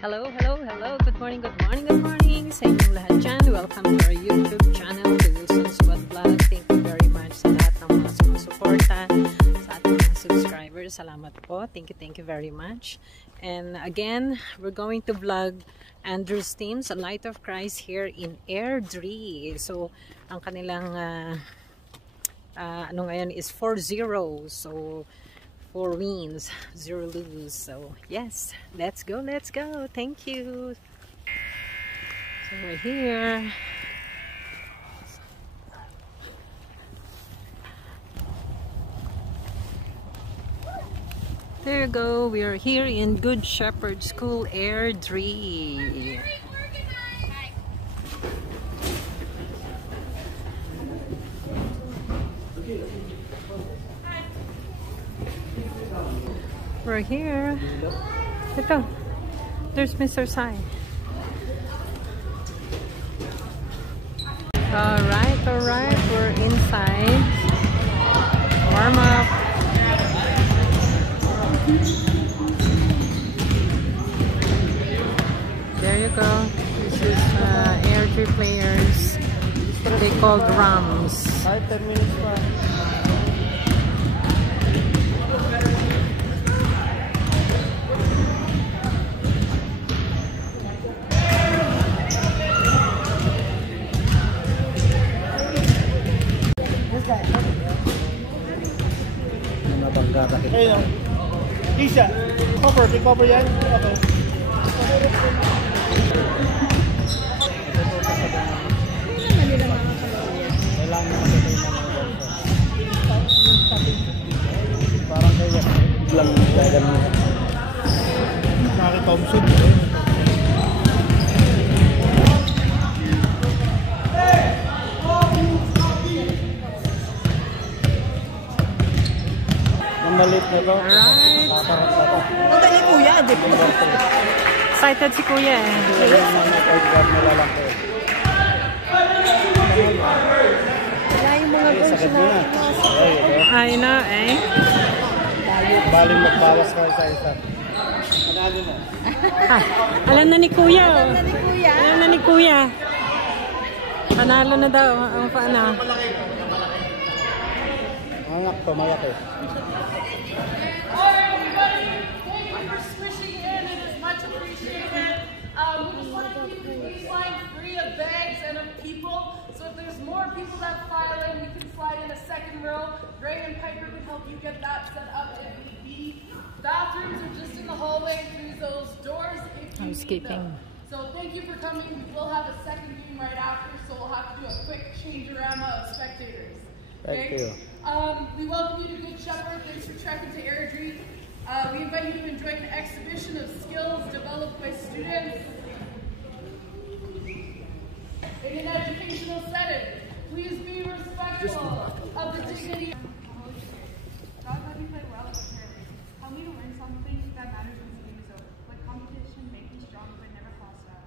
Hello, hello, hello. Good morning, good morning, good morning. Sa inyong lahat dyan. Welcome to our YouTube channel, The Wilson's Vlog. Thank you very much sa lahat ng mga sumusuporta, sa ating mga subscribers. Salamat po. Thank you very much. And again, we're going to vlog Andrew's team sa Light of Christ here in Airdrie. So, ang kanilang ano ngayon is 4-0. So, 4 wins, 0 lose. So yes, let's go. Thank you. So we're here. There you go. We are here in Good Shepherd School, Airdrie. We're here. Ito. There's Mr. Sai. Alright. We're inside. Warm up. There you go. This is Airdrie players. They call drums. 5-10 minutes pa. Ayun. Isa. Cover. Take cover yan. Okay. Parang kaya lang gagawin. Naki Thompson. Malit na to. Alright. Punta ni Kuya, di ba? Excited si Kuya eh. Wala yung mga girls na. I know eh. Baling magbawas ka sa isa. Panalo mo. Alam na ni Kuya. Alam na ni Kuya. Panalo na daw. Ang paano? Mangak to, malaki. We just want to keep the baseline free of bags and of people. So if there's more people that file in, we can slide in a second row. Ray and Piper can help you get that set up if need be. Bathrooms are just in the hallway through those doors if you need them. So thank you for coming. We will have a second game right after, so we'll have to do a quick change-orama of spectators. Thank you. We welcome you to Good Shepherd. Thanks for trekking to Airdrie. We invite you to enjoy an exhibition of skills developed by students in an educational setting. Please be respectful of the dignity. God, let me play well but fairly. Help me to learn something that matters when the game is over. Like competition, make me strong but never fall flat.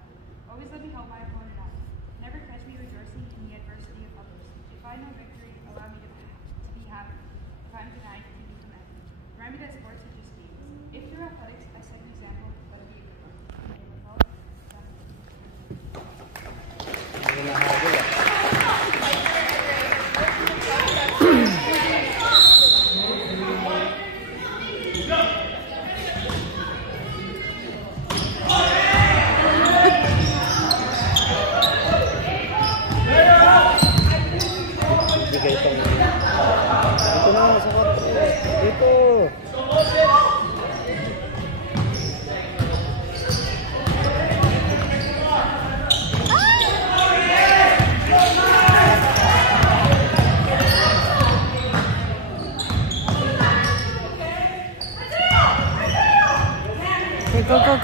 Always let me help my opponent out. Never catch me rejoicing in the adversity of others. If I know victory, allow me to be happy. If I'm denied, give me command. Remind me that sports are just games. If through athletics I set an example, let it be a good one. Dito na, sa kwarto. Dito.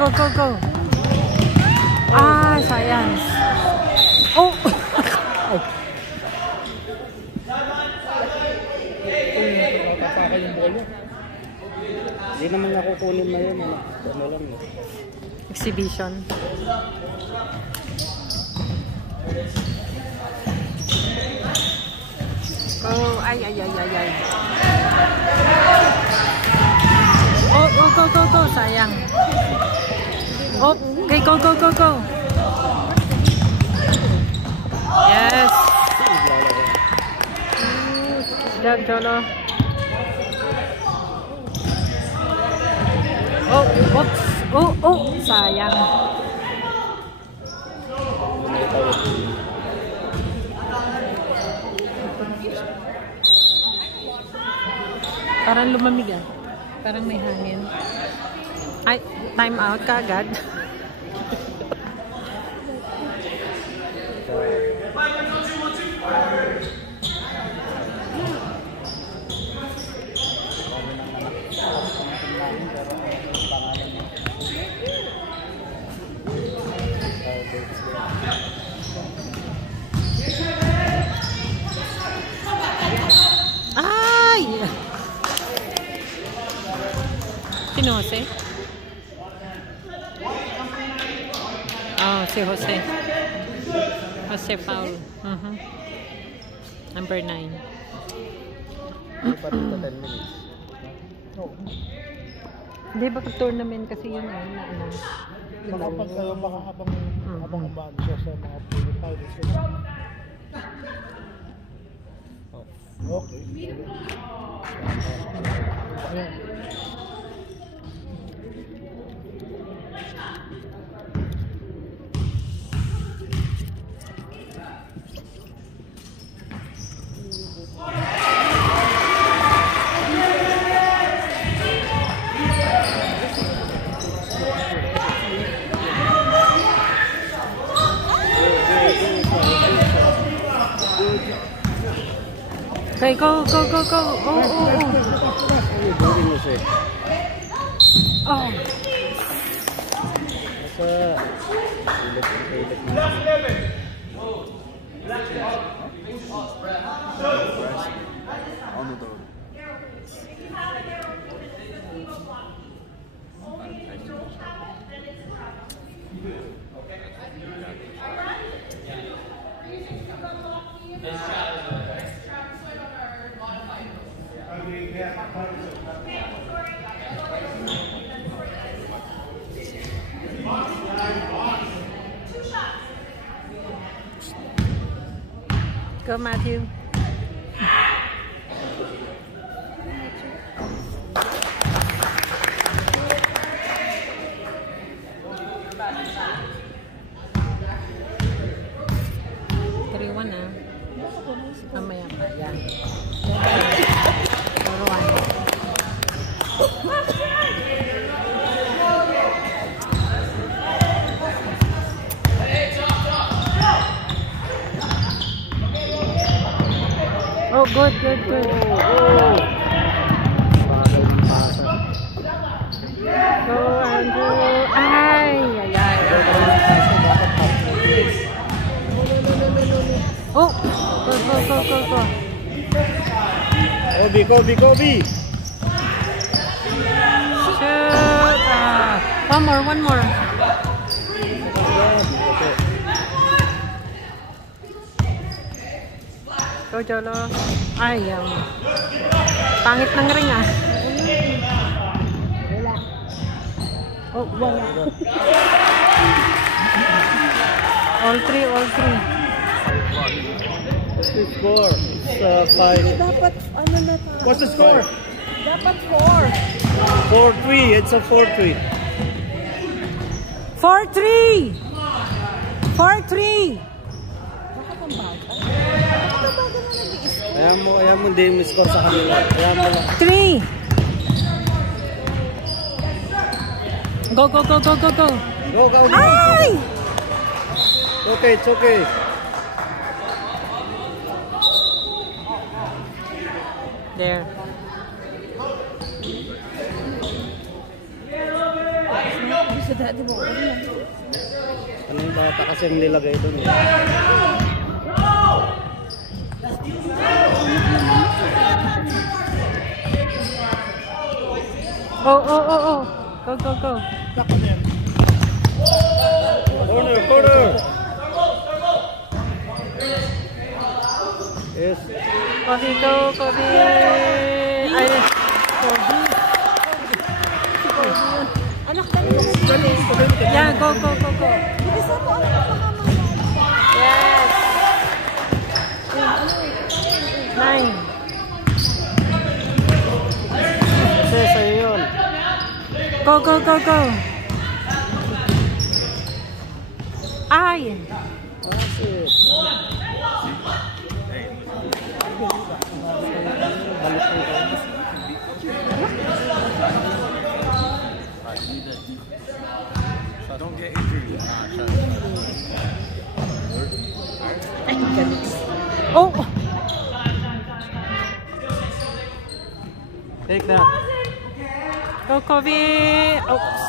Okay, go. Ah, sayang. Oh! Yung bolo. Hindi naman niya kukunin na yun. Ano lang yun. Exhibition. Oh, ay. Oh, go, sayang. Oh, Okay, go, go, go, go. Yes. Dag, Jolo. Oh, oops. Oh, oh, sayang. Parang lumamig ah. Parang may hangin. Ay, time out ka agad. Ay! Sino Jose? Oh, si Jose. Jose Paul. Number 9. Dapat 10 minutes. Hindi ba tournament kasi yun eh, na ano. Baka pag kayo, baka habang umaan siya sa mga polo pilots. Okay. Ayan. Okay, go, go, go, go. Oh, oh, oh. Oh. Go, Matthew. Mamaya pa, yan. Turuan. Oh, good, good, good. Go, Andrew. Ay, ay, ay. Oh, go, go, go, go, go. Kobe, Kobe, Kobe. Shoot. One more, one more. Go, Jolo. Ay, pangit ng ring ah. Wala. Oh, wala. All three, all three. What's the score? It's 5. Dapat, ano na to? What's the score? Dapat 4. 4-3. It's a 4-3. 4-3. 4-3. Ayaw mo din yung score sa kanila. Ayaw mo lang. 3. Go, go, go, go, go, go. Go, go, go. Ay! It's okay, it's okay. There. Ano yung bata kasi ang nilagay doon eh. Oh, oh, oh, oh. Go, go, go. Corner, corner. Yes. Kobe, go, Kobe. Ay, Kobe. Anak, dali mo. Yan. go, go, go, go. Yes. 9. Kasi sa'yo yun. Go, go, go, go. Ay. That's it. Balik mo ko. Don't get injured. Ay, galis. Oh. Take that. Go, Kobe. Oops.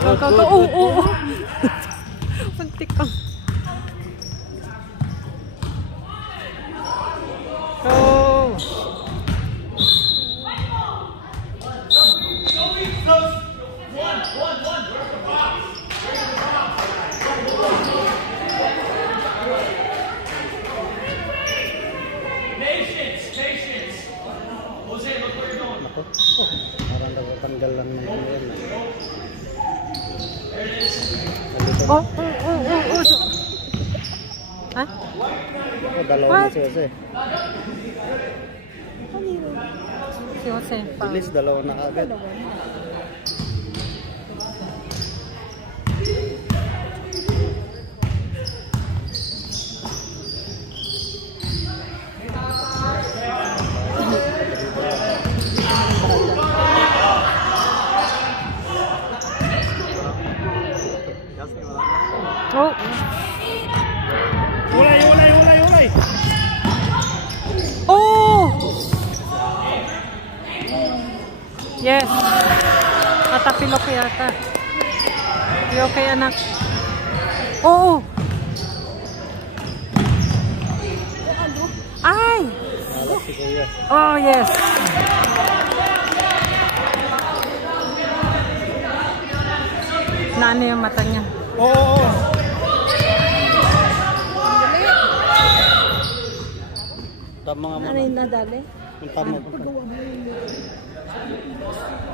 Go, go, go. Oh, oh, oh. Puntik ka. Go. Ako. Parang nagpapanggal lang ng ano yun. Oh, oh, oh, oh, oh. Ha? Ako, dalawa What? na si Jose. Si Jose. Bilis, dalawa na agad. Oh. Ulay, ulay, ulay, ulay! Oh! Yes. Natapilok yata. You okay, anak? Oh! Ay! Alas si Kuya. Oh, yes. Naano yung mata niya? Oo, oo. Tama nga mo. Ano yung nadali? Punta mo.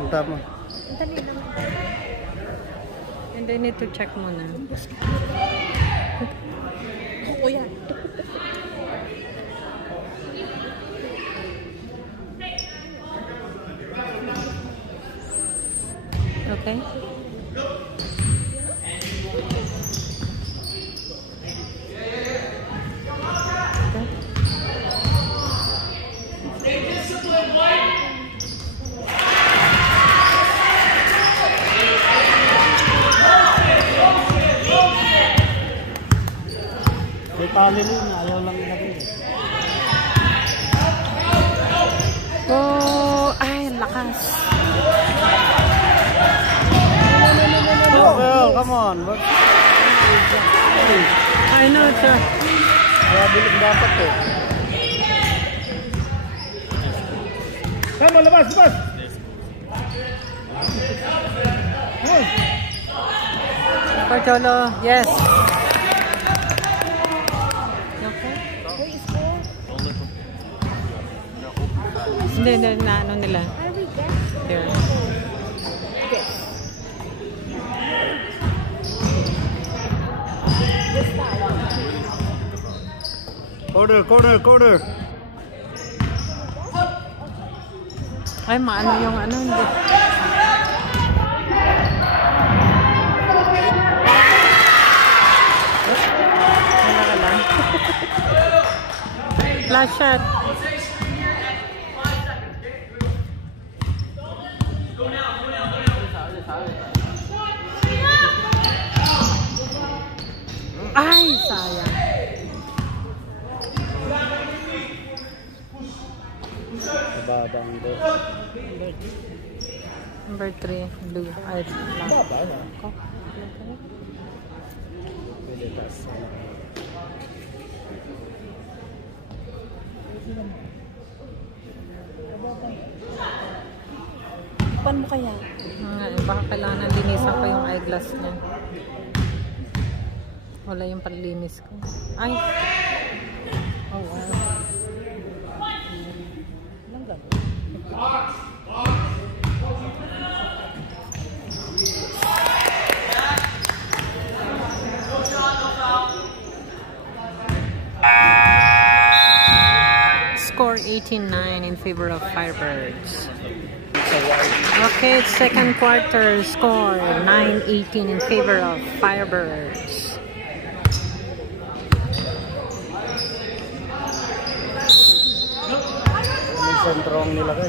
Punta mo. Dali lang. And they need to check muna. Oo yan. Okay? May tali rin, ayaw lang ilagay. Oh! Ay, lakas. Oh, come on. What? I know, sir. Kaya bilig dapat eh. Tama, labas, labas! Hoy! Portolo, yes. Okay? Hindi, hindi, na ano nila. Are we guess? There. Guess. Corner, corner, corner. Ay, maano yung ano, hindi. Wala ka lang. Last shot. Ay, sayang. Babang do. Number 3, blue. Ay, black. Baba na. Pwede tas. Pan mo kaya? Baka kailangan linisan ko yung eyeglass niya. Wala yung panlinis ko. Ay! Oh, wow. Score 18-9 in favor of Firebirds. Okay, it's second quarter score 9-18 in favor of Firebirds. May sentro ang nilagay.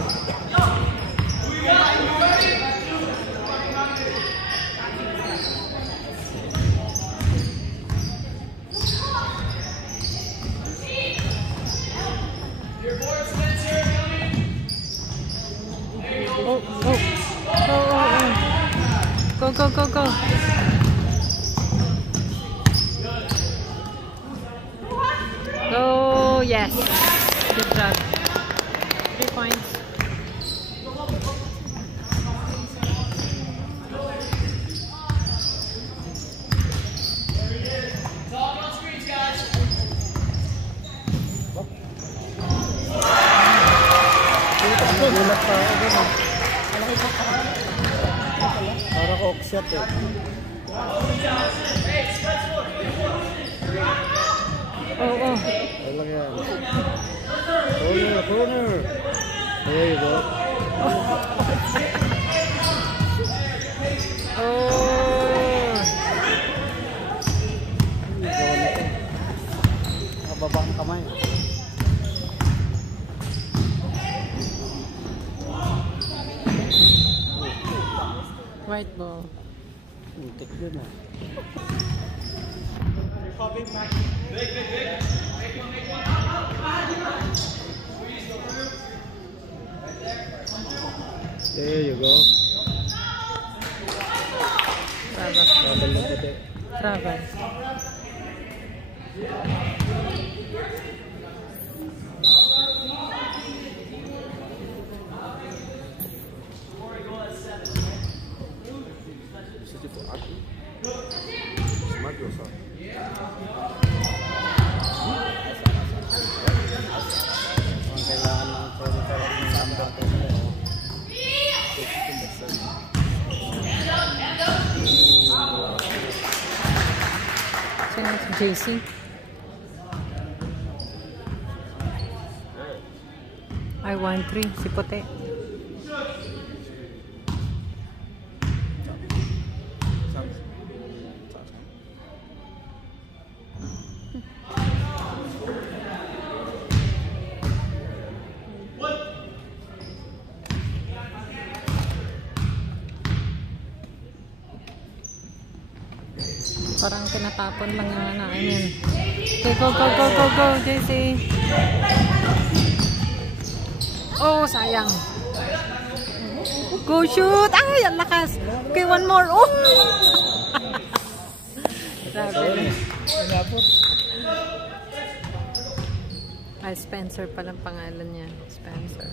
Go, go, go. Go, yes. Good job. 3 points. Gulat pa ako doon. Para ko shot eh. Oh. Walang yan. Corner. There you go. Oh. Nakababa ang kamay. White ball. Untik yun ah. There you go. Travel na puti. Travel. Ang kailangan ng producer ng number 2. Sino si JC? I 1-3. Si Puti. Parang tinatapon lang yung ano. I mean. Okay, go, JC. Oh, sayang. Go shoot! Ay, ang lakas. Okay, one more. Oh! Grabe. Ay, Spencer palang pangalan niya. Spencer.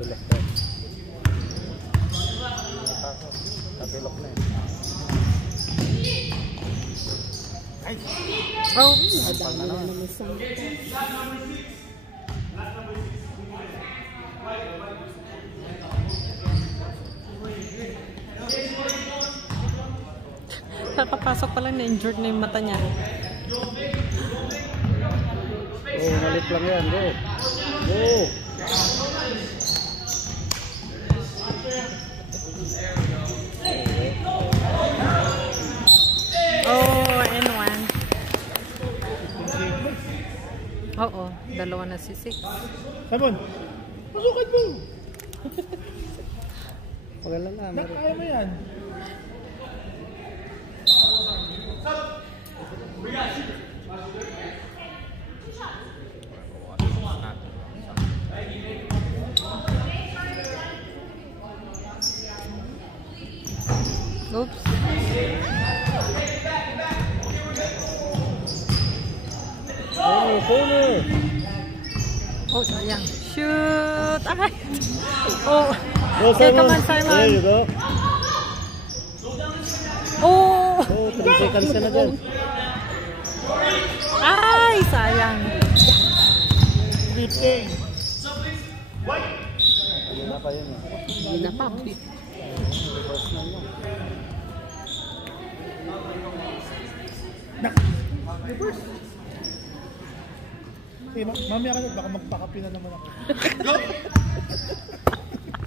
Tulak na. Tapilok na eh. Oh! Kakapasok pa lang na-injured na yung mata niya. Oh, malit lang yan. Go! Go! Oh, N1. Oo, dalawa na si 6. Sabon, pasukan mo. Pagalan na. Kaya mo yan. Oops. Corner! Oh, sayang. Shoot! Ay! Oh! Go, Okay, come on, Simon! Simon! There you go. Oh! Oh, 3 seconds ka na dyan. Ay, sayang. Flipping. Hindi na pa yun. Hindi na pa. Reverse na yun. Reverse. Sige, mamaya ka na, baka magpakapi na naman ako.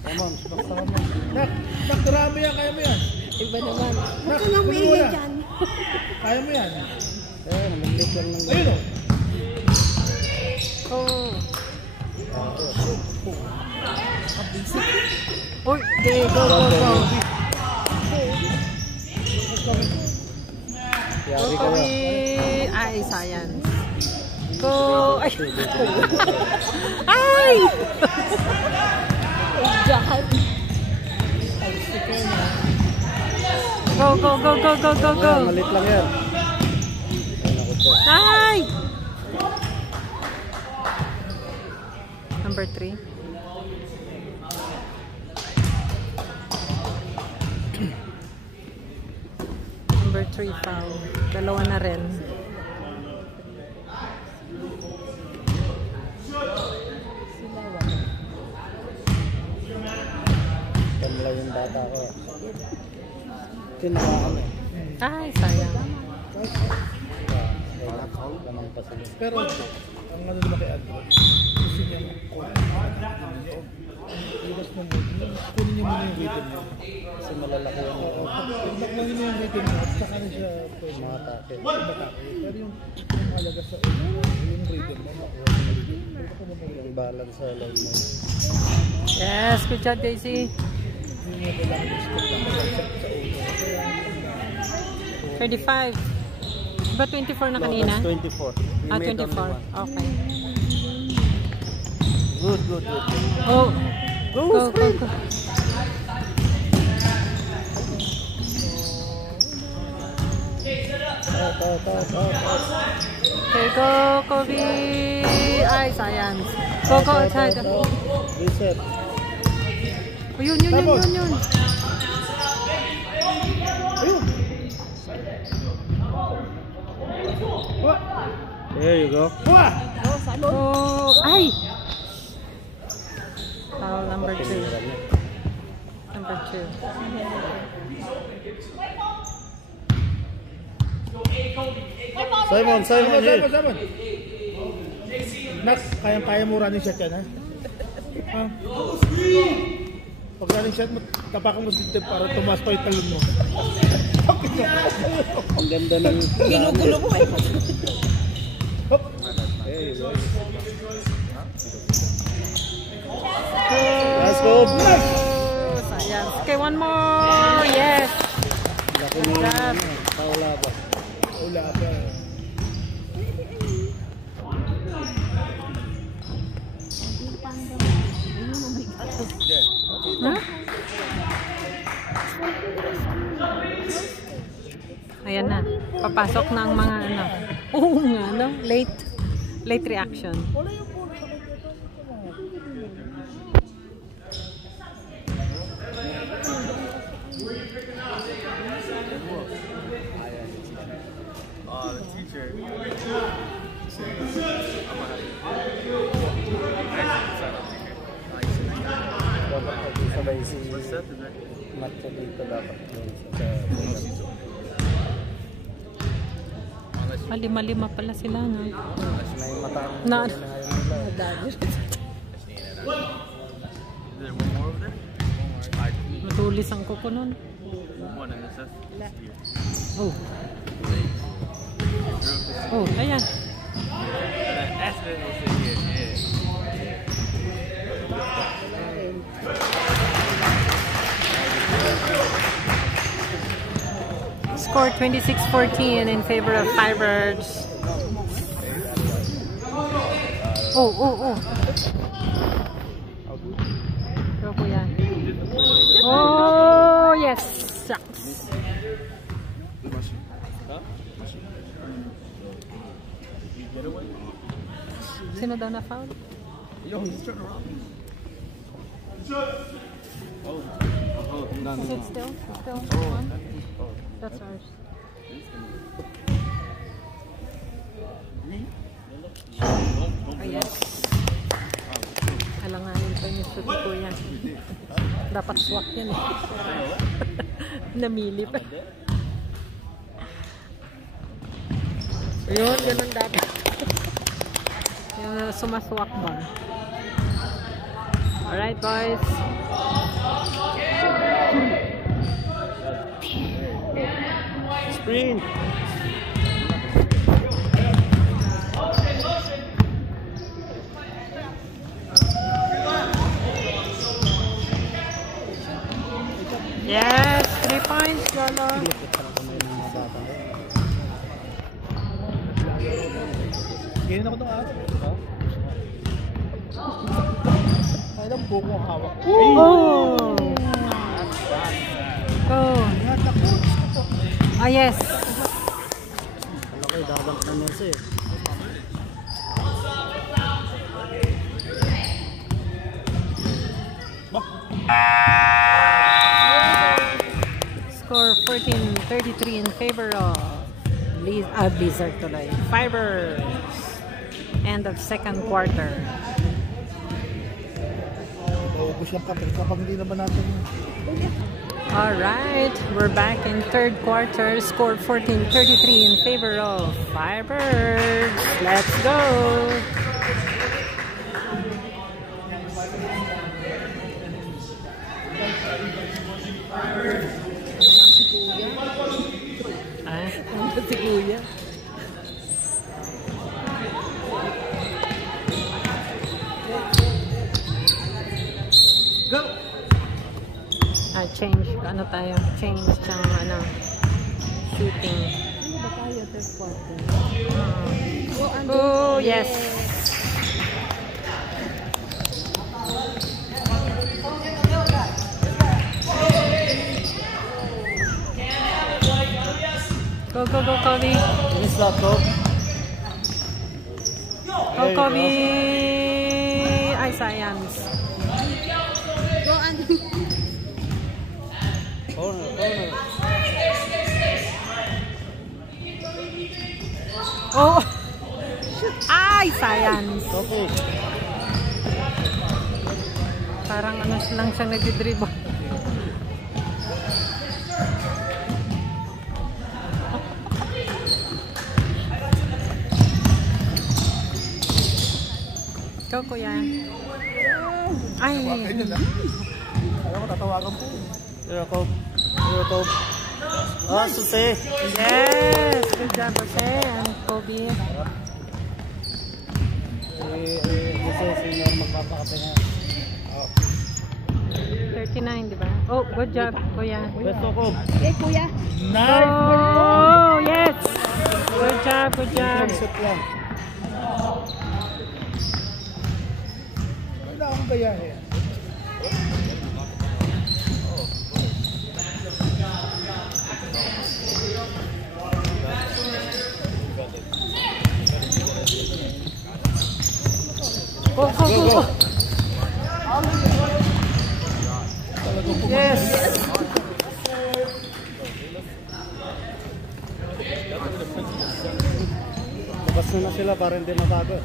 Come on, basta mo. Nak, marami yan, kaya mo yan. Iba naman. Nak, Huwag ka lang kunin mo maingay na. dyan. Kaya mo yan. Nag-lift lang ng Ayun o. Oh. Uy, okay, go, go, go. Go, Yari ka Kobe. na. Ay, sayang. Go. Ay. Ay! Diyan. Go, go, go, go, go, go, go. Malit lang yan. Ay, naku to. Ay! Number 3. Number 3 foul. Dalawa na rin. Kamla yung bata ko. Kinuha kami. Ay, sayang. Lamang pa sila. Pero, ang ano naman kay Adro, gusto niya iwas mo muna. Kunin niyo muna yung rhythm niya. Kasi malalaki yung Oo, pag nakunin mo yung rhythm niya, saka na siya pwede mga atake. matake. Pero yung halaga sa yung rhythm mo, makuha mo yung rhythm. Pero kung Yung balance sa line mo. Yes, good job, Daisy. hindi niya kailangan i-spot lang sa ulo. 35. Ba 24 na kanina? No, that's 24. We Ah, made 24. only one. Okay. Good, good, good. Oh. Go, go, go. Okay, go, Kobe. Ay, sayang. Go, go, outside. Reset. Oh, yun. Ayun. Kuha! There you go. Kuha! Oh, ay! Foul number 2. Number 2. Simon, Simon, here. Simon. Nak, kayang-kaya mo running shot yan, ha? Ha? Pag running shot mo, tapakan mo dito para tumaas pa yung talon mo. Ang ganda ng... Ginugulo mo eh. Hop! There you go. Let's go. Oh, sayang. Okay, one more. Yes. Laki mo yung paula ba? Wala pa. Huh? Ayan na. Papasok na ang mga ano. Oo nga, no? Late reaction. The teacher. Dapat sabay si What's that? Is that? Matcha dito dapat yun sa Malima-lima pala sila, no? may matang Na- na ngayon nila. Is there one more over there? Madulis ang kuko nun. One in this. Oh. Oh, ayan. Accidentally said yeah. Score 26-14 in favor of Firebirds. Oh. Go, kuya. Oh, yes. Shucks. Sino daw na foul? Yo, he's turning around. Is it still? Still one? That's ours. Ayan. Alanganin pa yung sugi ko yan. Dapat swak yan eh. Namili pa. Yun, ganun dapat. Yung sumaswak ba? Alright boys. Sprint. Yes, 3 points, Lolo. Ganyan ako itong aso. Ay lang buko ang hawak. Oh! Oh! Ah, yes. Ano kayo, dadang na Mercy eh. Score 14-33 in favor of Blizzard tuloy. Fibers. End of second quarter. Naubos yung kape kapag hindi naman natin. Alright, we're back in third quarter. Score 14-33 in favor of Fibers. Let's go! Ah, si Kuya. Go! Ah, change. Ano tayo? Change ng ano, shooting. Ano ba tayo third quarter? Oh, yes. Go, go, go, Kobe. Finish that, Top. Go, Kobe. Ay, science. Go, Andy. Corner, corner. Oh! Ay, science. Okay. Parang ano lang siyang nagdidribble. Go, Kuya. Ay. Ganyan lang. Ayaw ko tatawagan po. Here, Top. Here, Top. Ah, Suse. Yes! Good job, Jose and Kobe. Gusto sino magpapakape na. 39, di ba? Oh, good job, Kuya. Besto ko. Okay, Kuya. Nice! Oh, yes! Good job, good job. Set lang. Wala akong gayahin. Go, go, go, go. Yes! Labas na sila para hindi mabago.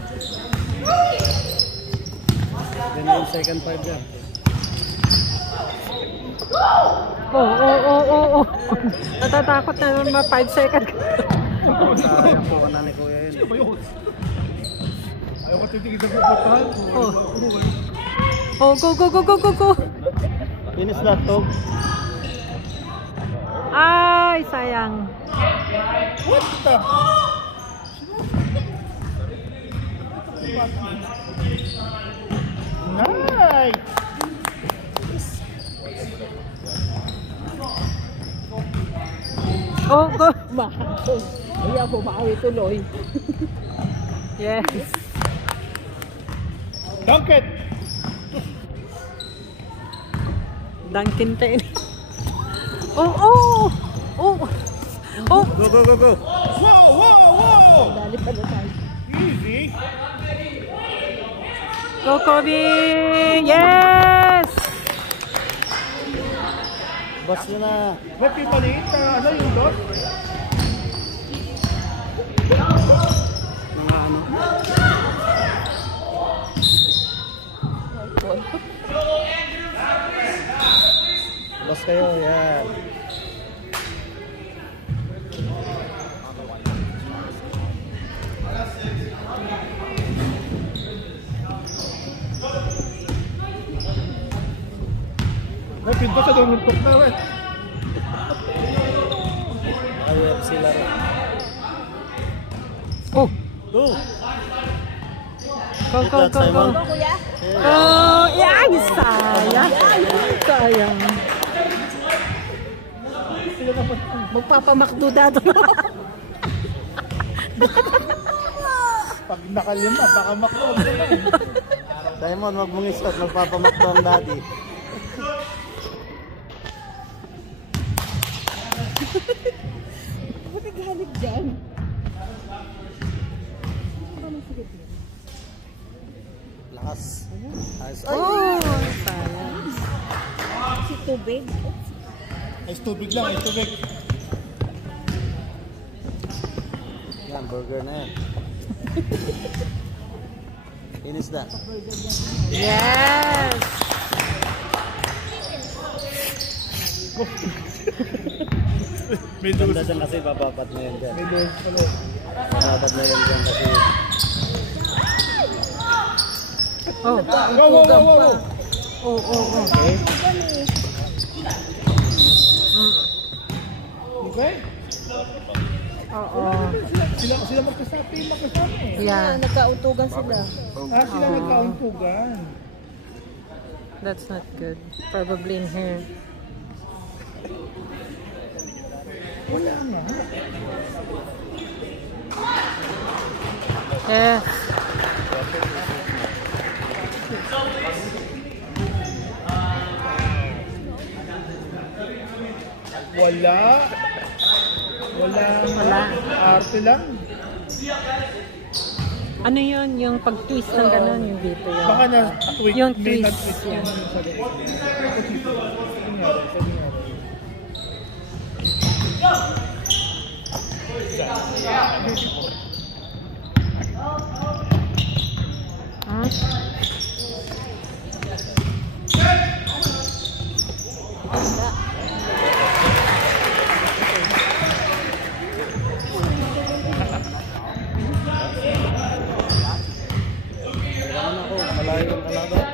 Then yung second five yan. Oh. Natatakot na naman 5 seconds. Sayang po ka na ni Kuya yun. Ayaw ko titigil sa pupuntahan. Oh, go. Finish that, Top. Ay, sayang. What the? Nice! Oh, go. Kaya bumawi tuloy. Yes. Dunk it! Dunkin tayo. Oh. Go, go, go, go. Whoa! Dali pa na tayo. Easy! Go, Kobe! Yes! Bas nyo na. Ba't yung maliit na ano yung dot? Mga ano. Labas kayo, yan. May pinto sa doon yung pok na rin. Ayun sila rin. Oh! Go! Go, go, go, go! Kuya? Oh! Yan! Sayang! Sayang! Magpapamakdo dato. Pag nakalima, baka makro. Simon, wag mong isot. Magpapamakdo ang daddy. Ba't naghalig dyan? Lakas. Ayos. Oh! Sayang! Si tubig? Ice tubig lang, ice tubig. Yan, burger na yan. Finish that. Yes! May Ganda lose. dyan kasi papapat na yan dyan. May lose pala. Papapat na yan dyan kasi. Oh! Wow, wow, wow, wow. Oh, oh, oh! Okay? Okay? Oo. Sila magkasapi, eh. Yeah, Nagkauntugan sila. Sila nagkauntugan. that's not good. Probably in here. Wala nga. Yeah. Wala. Wala. Wala. Arte lang. Ano yun? Yung pag-twist ng gano'n, yung dito yun. Baka na-tweet. Yung may twist, nag-tweet yeah. yun sa loob. Huh? Kailangan ako. Malayo yung kalaban.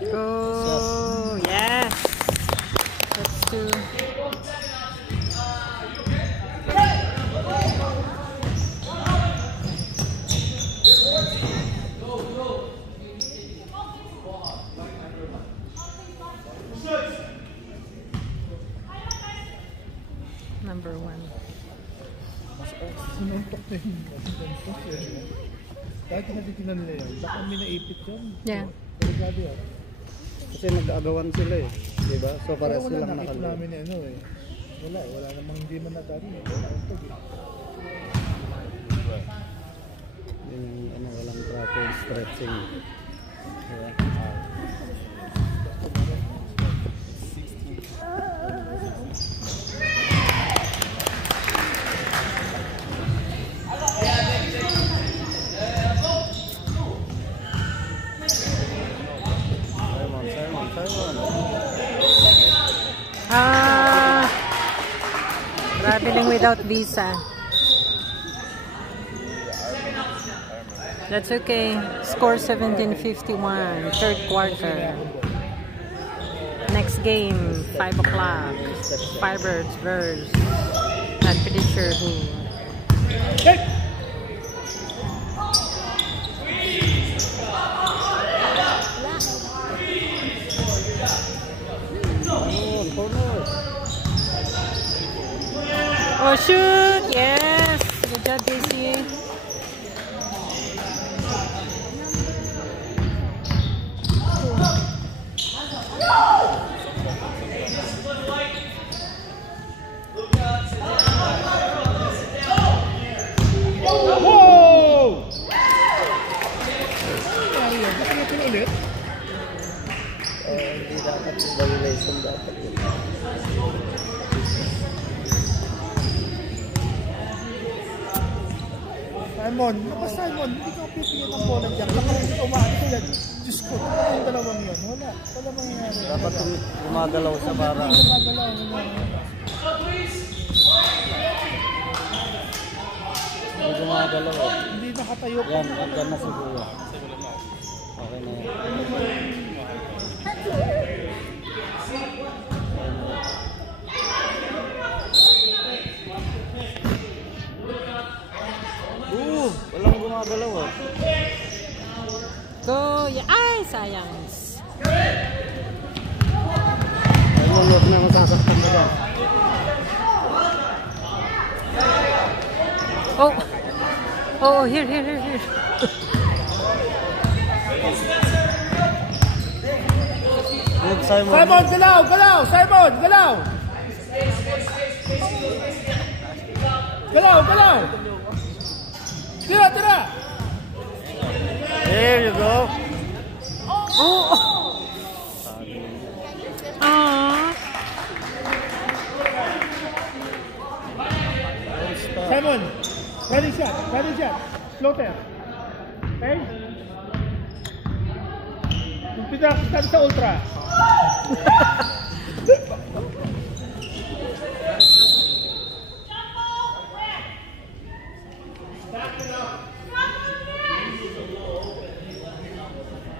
Go! Yes! That's two. Number one. Sinuntok na yun. Sinuntok yun. Kahit natitinan nila yun, baka may naipit yun. Yeah. Delikado yan. Kasi nag-agawan sila eh. Diba? So Pero parehas wala silang nakita nakalaban. namin eh, ano eh. Wala namang hindi man nadali eh. Wala untog eh. Yung ano, walang proper stretching. Diba? Simon. Traveling without visa. That's okay. Score 17-51, third quarter. Next game, 5 o'clock. Firebirds versus not pretty sure who. Oh shoot! Yes! Good job, JC. Wow! Ayun, baka natin ulit. Hindi dapat violation Simon, hindi ka pipigyan ng bola dyan. Kapag umaano ko yan, Diyos ko, yung dalawang yun. Wala mangyayari. Dapat gumagalaw siya para... Gumagalaw. Hindi gumagalaw. Hindi nakatayo. Yan na siguro. Okay na yan. Walang gumagalaw ah. Go! Ay, sayang. Ayun, huwag na masasaktan na yan. Oh, here. Good, Simon. Simon, galaw! Simon, galaw! Galaw! Tira! There you go. Simon, ready shot. Floater. Okay? Umpisa sa ultra.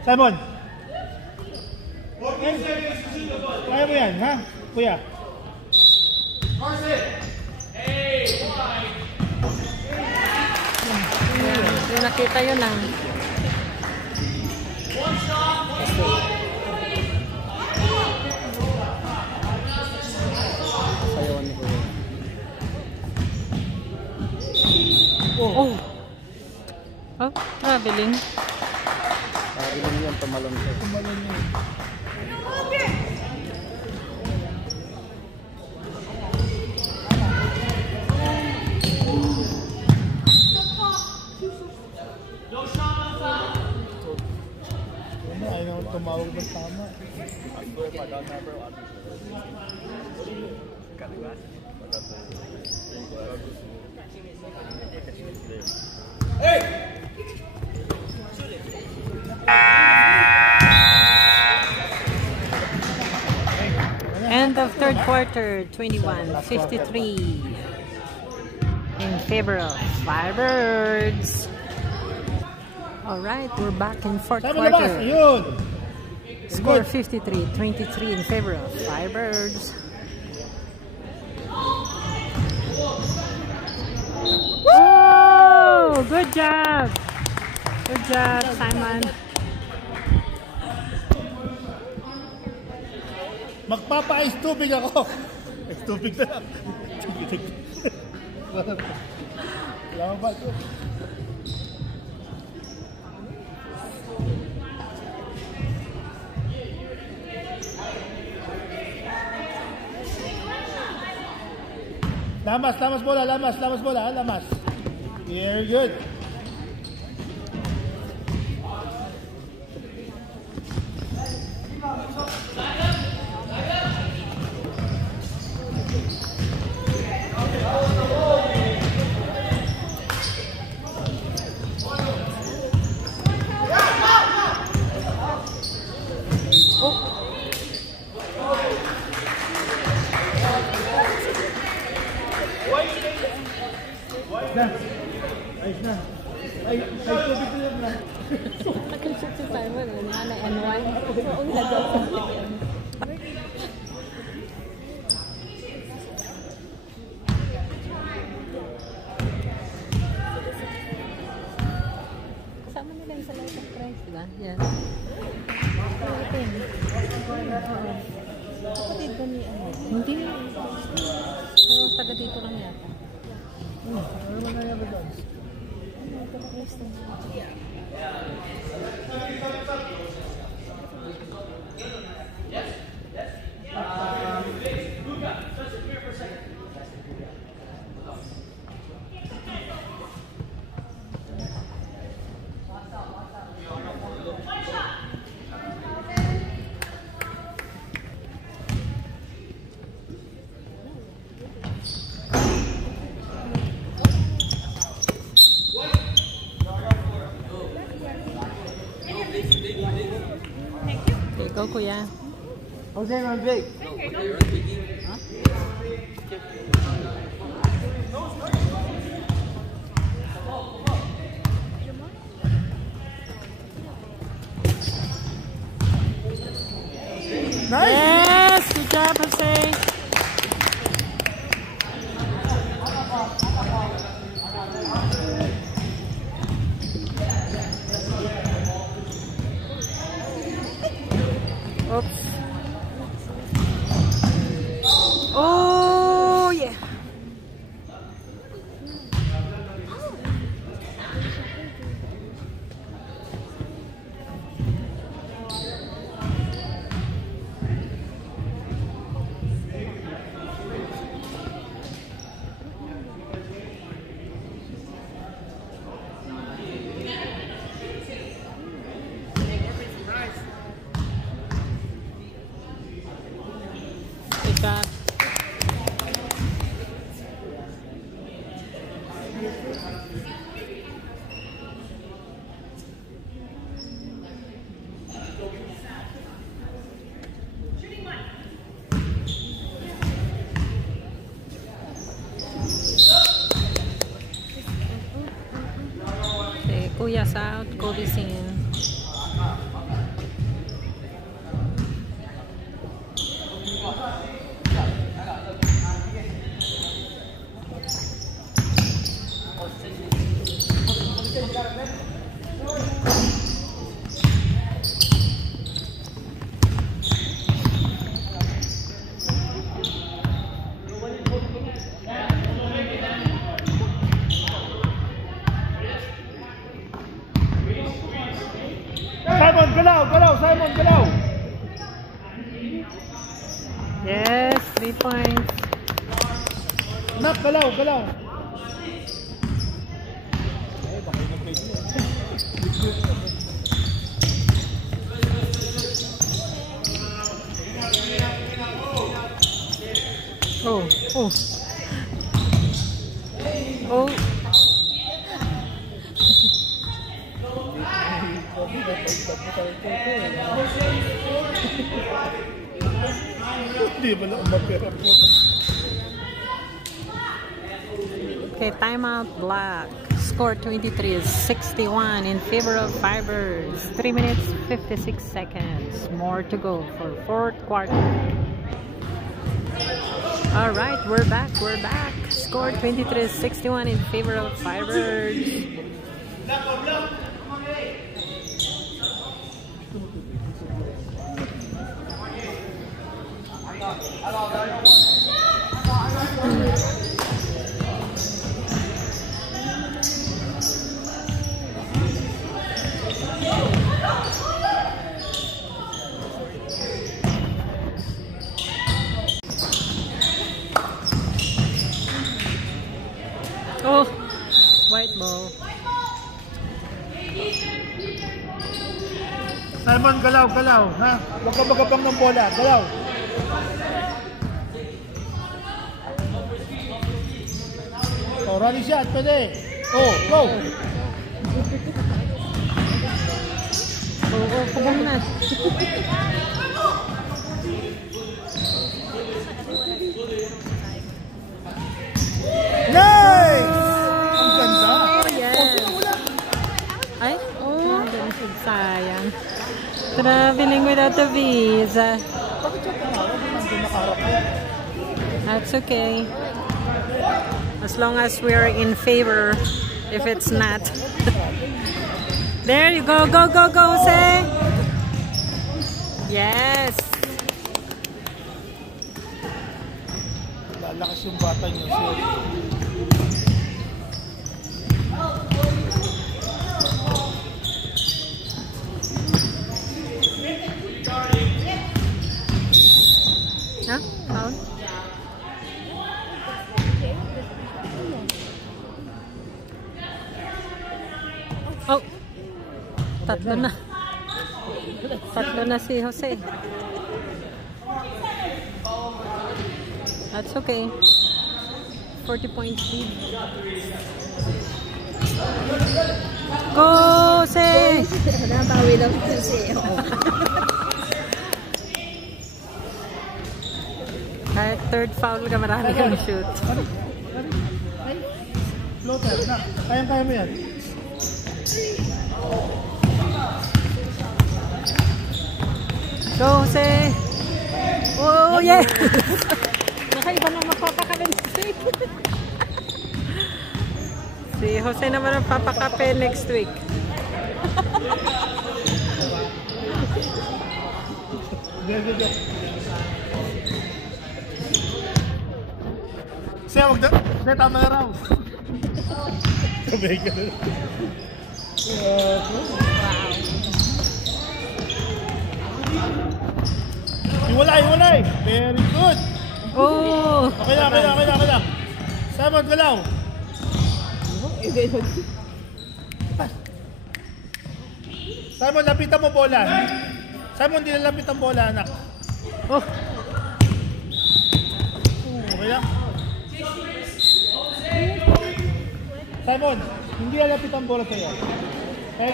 Simon. Okay. Kaya mo yan, ha? Kuya. Yung nakita yun lang. Sayawan ni Kuya. Oh, traveling. Ilan yan, tumalon siya. Ayaw tumawag ng tama. End of third quarter, 21-53 in favor of Firebirds. All right, we're back in fourth quarter. Score 53-23 in favor of Firebirds. Woo! Good job, Simon. Magpapa-ice tubig ako. Ice tubig na lang. Wala ba ito? Lamas bola. Very good. Ayos na. Ay, tubig ko lang na. Nakashoot si Simon, na N1. Oo nga daw. Kasama nila yung sa light of Christ, diba? Yan. Kapatid ba ni ano? Hindi. So, taga dito lang yata. Ano man na ba doon? Go, Kuya. Jose, man, big. Nice! Yes! Good job, Jose. Oops. Oh, yeah. Good job. Okay, Kuya's out, Kobe's in. Simon, galaw, galaw, Simon, galaw. Yes, 3 points. Nak, galaw, galaw. Oh, oh. Oh. Hindi ba na umapera po? Okay, timeout Black. Score 23-61 in favor of Fibers. 3 minutes 56 seconds. More to go for fourth quarter. All right, we're back. We're back. Score 23-61 in favor of Fibers. Oh, white ball. Simon, galaw, galaw, ha? Huwag ka magapang ng bola, galaw. Oh, rally shot, pwede. Oh, go. Oh, kubang na. Nice! Ang ganda. Oh, yes. Ay, oh, sayang. Traveling without a visa. Bakit siya tumawag? Nandun nakaharap ko. That's okay. As long as we're in favor, if it's not. There you go, go, go, go, Jose. Yes. Lalakas yung bata niyo. Huh? Foul? Oh. Tatlo na. Tatlo na si Jose. That's okay. 40 points lead. Go, Jose! Nabawi lang kasi. third foul ka, marami kang shoot. Ay, floater na. Kayang-kaya mo yan. Go, Jose! Oh, yeah! Nakaiba na magpapakape next week. Si Jose naman ang papakape next week. Go. Siya, wag na. Siya, tama na raw. Sabay ka na. Hiwalay. Very good. Oh! Okay na. Simon, galaw. Simon, lapitan mo bola. Simon, hindi na lapit ang bola, anak. Oh! Okay lang. Simon, hindi na lapit ang bola sa'yo. Okay?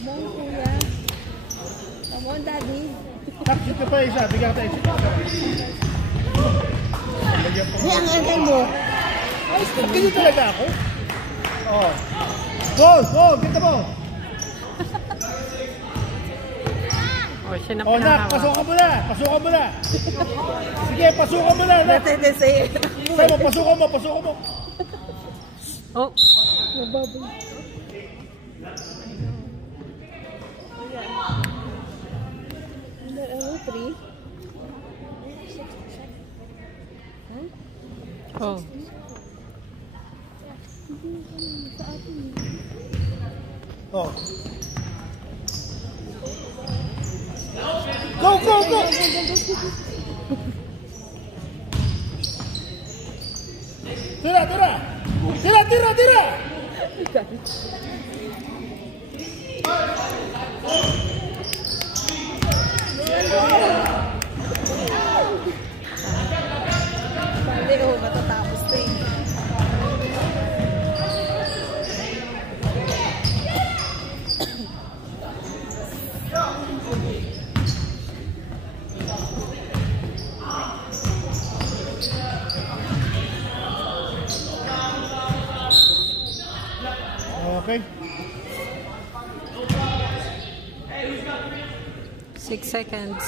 Come on, kuya. Come on, daddy. Shoot ka pa isa. Bigyan ka tayo. Hey, ang angay mo. Ay, ganyan talaga ako. Oh. Go! Kita mo! Oh, siya na Oh, nak, pinahawak. pasukan mo na! Sige, pasukan mo na! Nak. Simon, pasukan mo! Oh! Nababoy. Ano, 3? Oh! Oh. Go! Tira! Bale, oh, matatapos na eh. Okay. 6 seconds.